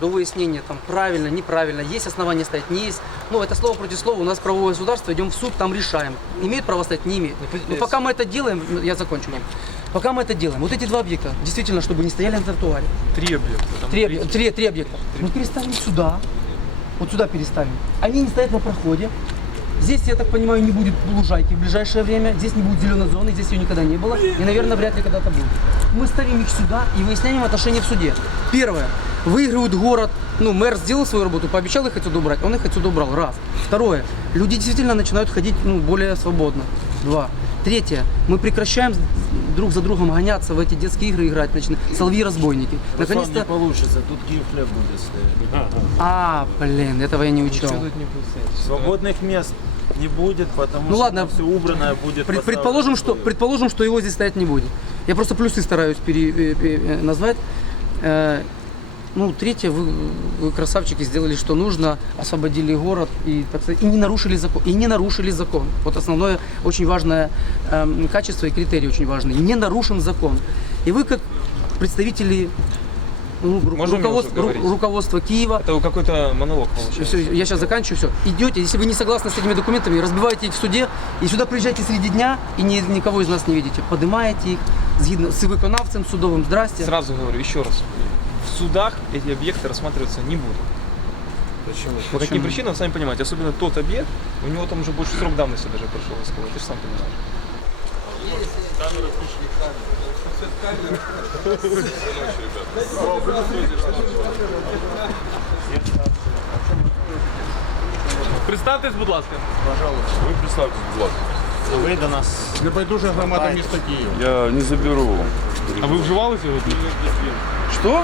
до выяснения, там, правильно, неправильно, есть основания стоять, не есть. Ну, это слово против слова, у нас правовое государство, идем в суд, там решаем. Имеет право стоять, не имеет. Но пока мы это делаем, ну, я закончу. Пока мы это делаем, вот эти два объекта, действительно, чтобы не стояли на тротуаре. Три объекта. Три, объ- три, три объекта. Мы переставим сюда. Вот сюда переставим. Они не стоят на проходе. Здесь, я так понимаю, не будет лужайки в ближайшее время. Здесь не будет зеленой зоны, здесь ее никогда не было. И, наверное, вряд ли когда-то будет. Мы ставим их сюда и выясняем отношения в суде. Первое. Выигрывает город. Ну, мэр сделал свою работу, пообещал их отсюда убрать, он их отсюда убрал. Раз. Второе. Люди действительно начинают ходить ну, более свободно. Два. Третье. Мы прекращаем друг за другом гоняться в эти детские игры играть. Начинаем. Соловьи-разбойники. не Наконец-то получится, тут Киев хлеб будет стоять. а, блин, этого я не учел. Свободных мест не будет, потому Ну что ладно. все убранное будет Пред- предположим, что, предположим, что его здесь стоять не будет. Я просто плюсы стараюсь пере- э, пе- э, назвать. Э, Ну, третье, вы, вы красавчики сделали, что нужно, освободили город и, так сказать, и не нарушили закон. И не нарушили закон. Вот основное, очень важное эм, качество и критерий очень важные. Не нарушен закон. И вы как представители ну, Можем говорить? ру- руководства Киева, Это какой-то монолог получается. все, я сейчас заканчиваю, все. Идете, если вы не согласны с этими документами, разбиваете их в суде, и сюда приезжаете среди дня, и ни- никого из нас не видите. Поднимаете их, згідно з виконавцем судовим, здрасте. Сразу говорю, еще раз В судах эти объекты рассматриваться не будут. Почему? По каким причинам, сами понимаете, особенно тот объект, у него там уже больше срок давности даже прошел, я сказал, ты же сам понимаешь. Представтесь, будь ласка. Ви представтесь, будь ласка. Ви до нас Небайдужа громада міста Київ. Я не заберу. А ви вживали сьогодні? Что?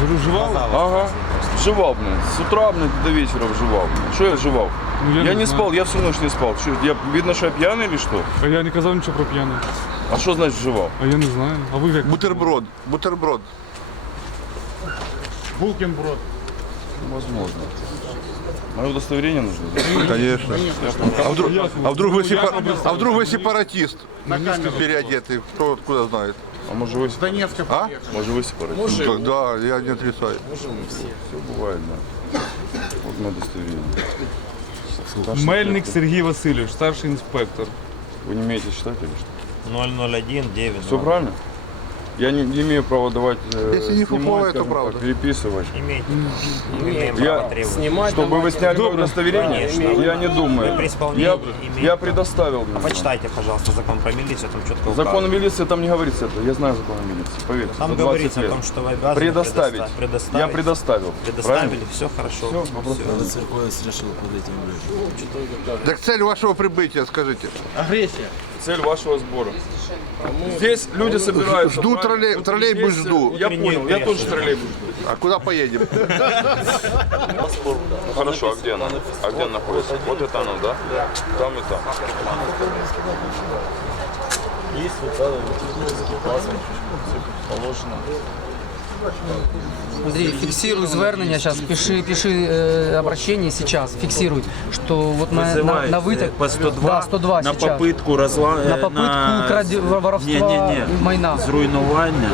Вживали? Ага. Вживав, блин. С утра, блин, до вечера вживал. Что я вживал? Ну, я я не не спал, я всю ночь не спал. Что, я, видно, что я пьяный или что? А я не казав нічого про п'яний. А что значит вживав? А я не знаю. А ви як? Бутерброд. Бутерброд. Булкінброд. Возможно. Мое удостоверение нужно. да? Конечно. А вдруг, а вдруг вы, сепа- а вдруг вы сепаратист? Переодетый. Кто откуда знает? А может вы, Донецка а? может вы сепаратист? Да, да, я не отрицаю. Все бывает, да. Вот мое удостоверение. Мельник Сергій Васильович, старший інспектор. Вы не умеете читать или что? 001 9 Все правильно? Я не, не имею права давать э, Если не фуфло, снимать, это скажем правда. так, переписывать. Имеете. Имеем Я- право требовать. Чтобы вы сняли мое удостоверение, Конечно. я не думаю. Вы при исполнении Я, я право. предоставил. А почитайте, пожалуйста, закон про милицию, там четко Закон о указано. милиции там не говорится это. Я знаю закон о милиции, поверьте. Там за 20 говорится о лет. том, что вы обязаны предоставить. предоста- предоставить. Я предоставил. Предоставили, Правильно? все хорошо. Все, вопрос Всё. Церковец решил под этим ближе. Так цель вашего прибытия, скажите. Цель вашего сбора. Здесь люди собираются. Жду правильно? Троллей- Вот троллейбус здесь, жду. Я Утреннюю понял, я тоже троллейбус жду. А куда поедем? Хорошо, а где она? А где она находится? Вот это она, да? Там и там. Есть вот да, положено. Андрей, фиксируй звернення сейчас, пиши, пиши э, обращение сейчас, фиксируй, что вот на, на, Вызывает на э, выток, по 102 да, 102 на сейчас. попытку розла... На е, попытку краді... воровства Ні, ні, ні. майна. Зруйнування,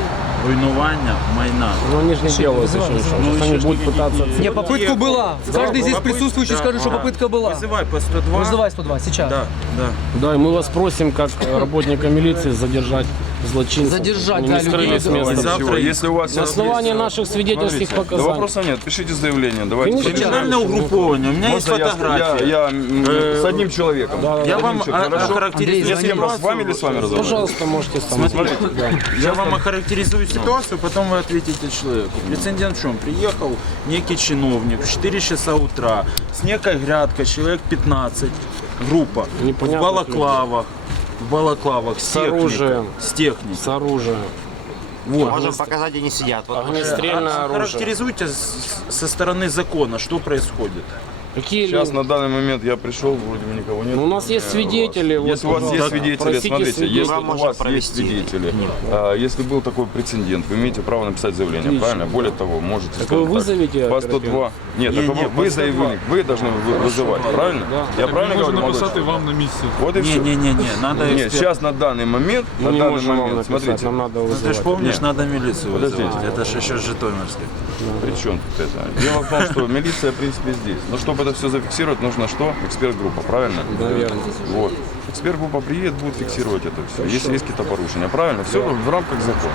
руйнування майна. Но они же не делают еще ничего. Сейчас они будут пытаться... Не, попытка была. Каждый здесь попытка, присутствующий да, скажет, что да. попытка была. Вызывай по 102. Вызывай 102 сейчас. Да, да. Да, и мы вас просим, как работника милиции, задержать злочинцев. Задержать, да, людей. с. Завтра. Если у вас На есть- основании наших свидетельских Смотрите, Да показаний. вопроса нет, пишите заявление, давайте. Криминальное угрупование. У меня есть фотография. я, я, Э, с одним человеком. да, С Я вам охарактеризую с кем, с вами или с вами разговариваю? Пожалуйста, можете сам. Я вам охарактеризую ситуацию, потом вы ответите человеку. Прецедент в чем? Приехал некий чиновник в 4 часа утра с некой грядкой, человек 15, группа, в балаклавах, в балаклавах, с, оружием. С техникой. С оружием. Вот. Можем показать, где не сидят. Вот Огнестрельное оружие. Характеризуйте со стороны закона, что происходит. Какие Сейчас люди? на данный момент я пришел, вроде бы никого нет. Ну, у нас есть кроме свидетели, вас. вот, Если у вас есть свидетели, смотрите, если у вас есть свидетели, а, если был такой прецедент, вы имеете право написать заявление, правильно? Более того, можете... Так вы вызовете По 102. Нет, Не, так не, вы, по вы 102. заявили, вы должны вы- вызывать, правильно? Я правильно говорю, человек? вам на місці. Вот и все. Не-не-не, надо Нет, сейчас на данный момент, на не данный момент, написать, смотрите, нам надо Ну, ты вызывать. ж помнишь, надо милицию вызывать. Это же еще с Житомирска. При чем тут это? Дело в том, что милиция, в принципе, здесь. Но чтобы это все зафиксировать, нужно что? Эксперт-группа, правильно? Наверное. Вот. Эксперт-группа приедет, будет фиксировать это все. Если есть какие-то порушения, правильно? Все в рамках закона.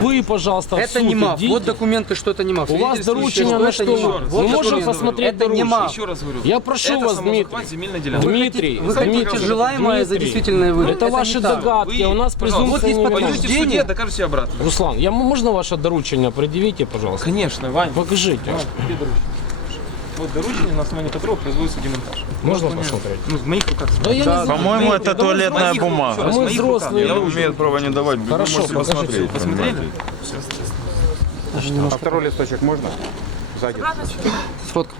Вы, пожалуйста, в Это суд не МАФ. идите. Вот документы, что это не МАФ. У вас доручение на что? Мы Вот можем посмотреть Это не? МАФ. Еще раз говорю. Я прошу это вас, Дмитрий. Дмитрий, Вы хотите желаемое за действительное выдать. Это, ваши догадки, у нас вот презумпция есть невиновности. Пойдете в суде, Подтверждение? докажете обратно. Руслан, я можно ваше доручение предъявите, пожалуйста? Конечно, Вань. Покажите. Вот доручение, на основании которого производится демонтаж. Можно посмотреть? Ну, в моих руках. Да я не знаю. По-моему, это туалетная моих бумага. раз, Мы моих взрослые. Я имеет право не давать, вы Хорошо, можете покажите. посмотреть. Посмотрели? понимаете? А второй листочек можно? Сзади. Сфотка.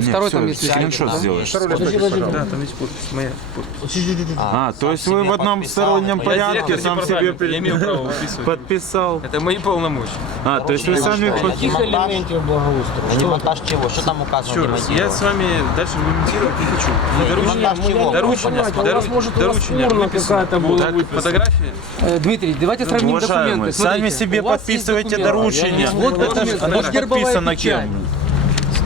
Нет, Второй там есть скриншот сделаешь. Да, там есть подпись моя. Подпись. А, то есть вы в одном стороннем порядке сам себе подписал? Это мои полномочия. А, то есть вы сами... под- Каких элементов благоустройства? Что Демонтаж чего? Что там указано Еще раз, я с вами дальше комментировать не хочу. Мы доручение, доручение, а доручение. Фотографии. Э, Дмитрий, давайте сравним документы. сами себе подписывайте документы. доручение. Не Вот Это подписано печать.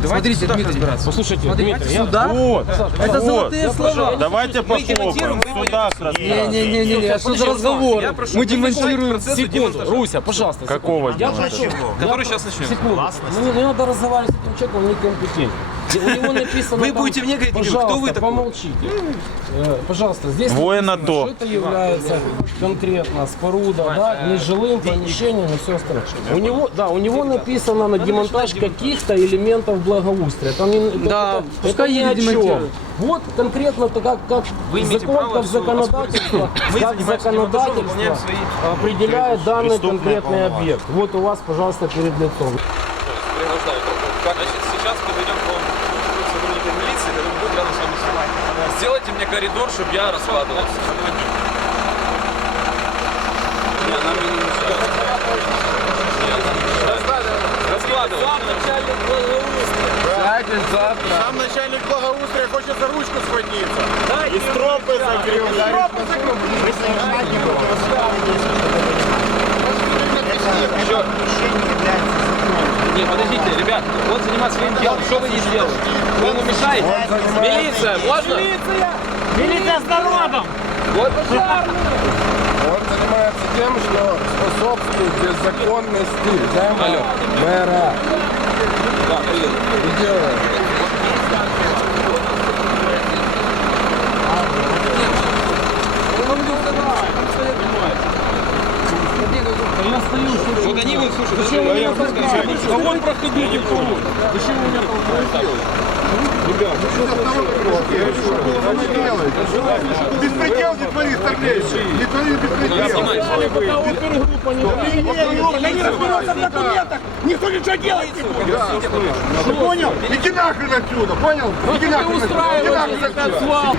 Кем? Смотрите, сюда Дмитрий, разбираться. Послушайте, Смотрите, Дмитрий, я- сюда. Вот, Это вот. золотые слова. Давайте демонтируем, попробуем. вы Сюда Не-не-не, а что за разговор? Мы не демонтируем. Секунду, Руся, пожалуйста. Какого секунду. Я демонтажа? прошу. который сейчас начнем. Секунду. Ну, не надо разговаривать с этим человеком, он некомпетентен. У него написано Вы там, будете мне говорить, пожалуйста, кто вы такой? помолчите. Э, Пожалуйста, здесь Воин написано, АТО. что это является конкретно споруда, да, нежилым помещением и все остальное. У него, да, у него написано на демонтаж каких-то элементов благоустрия. Там не, Да, это, пускай это ни о едет чем. демонтирует. Вот конкретно то как, как Вы имеете закон, право как всё законодательство, Мы как занимаемся демонтажом, законодательство выполняем свои определяет данный преступные конкретный полномочия. объект. Вот у вас, пожалуйста, перед лицом. Значит, сейчас подойдем к вам сотрудникам милиции, которые будут рядом с вами снимать. Сделайте мне коридор, чтобы я раскладывался. Не, нам не. Нет, нам не мешает. Раскладываться. Сам начальник благоустрия хочет за ручку схватиться. И стропы закрыл. Не, подождите, ребят, он занимается своим делом. Что вы не сделали? Вы ему мешаете? Милиция, можно? Милиция! Милиция с народом! Вот пожарные! Он занимается тем, что способствует беззаконности Алло. мэра. Да, привет. И делает. Вот они вот, слушай, зачем вы меня толкаете? А вон проходите, кого? Зачем вы меня толкаете? Беспредел не творит, старейший. Не творит беспредел. Они разбираются в документах. Никто ничего делать не будет. Понял? Иди нахрен отсюда, понял? Иди нахрен отсюда. Иди нахрен отсюда.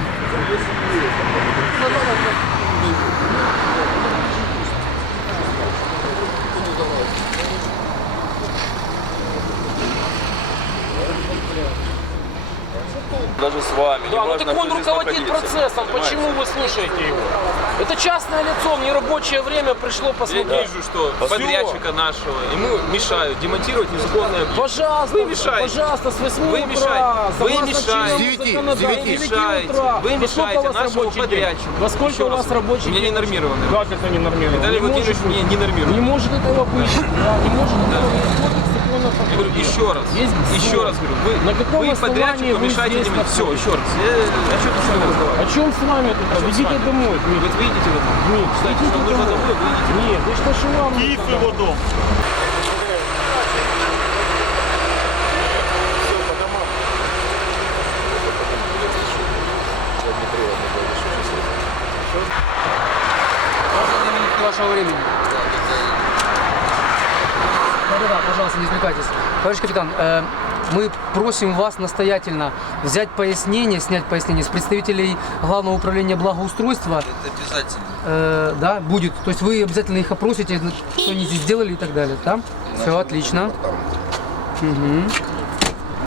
Даже с вами. Да, ну так он руководит процессом, почему вы слушаете его? Это частное лицо, в нерабочее время пришло Я посмотреть. вижу, что Всё. подрядчика нашего, ему мешают демонтировать незаконный объект. Пожалуйста, Вы мешаете. пожалуйста, с 8 Вы утра, мешаете. Вы мешаете. С девяти, законодательству, вы с девяти мешаете. утра. Вы Во сколько мешаете нашему рабочий день? подрядчику. Во сколько Еще у вас рабочий У меня день? не нормированный. Как это не нормировано? Виталий Не Владимирович быть. не нормированный. Не может этого быть. Да, не может этого быть. О Я говорю, еще раз, Есть еще раз говорю, вы, На каком вы подрядчику вы мешаете здесь не Все, еще раз. Я, о чем с вами разговаривать? О чем с вами тут? Идите домой, Дмитрий. Вот вы идите в. Дмитрий, Кстати, что нужно домой. вы идите. Нет, да что ж вам... Киев его дом. вашего времени. Да-да-да, пожалуйста, не извлекайтесь. Товарищ капитан, э, мы просим вас настоятельно взять пояснение, снять пояснение с представителей Главного управления благоустройства. Это обязательно. Э, да, будет. То есть вы обязательно их опросите, что они здесь сделали и так далее. Да? Все отлично. Мгм.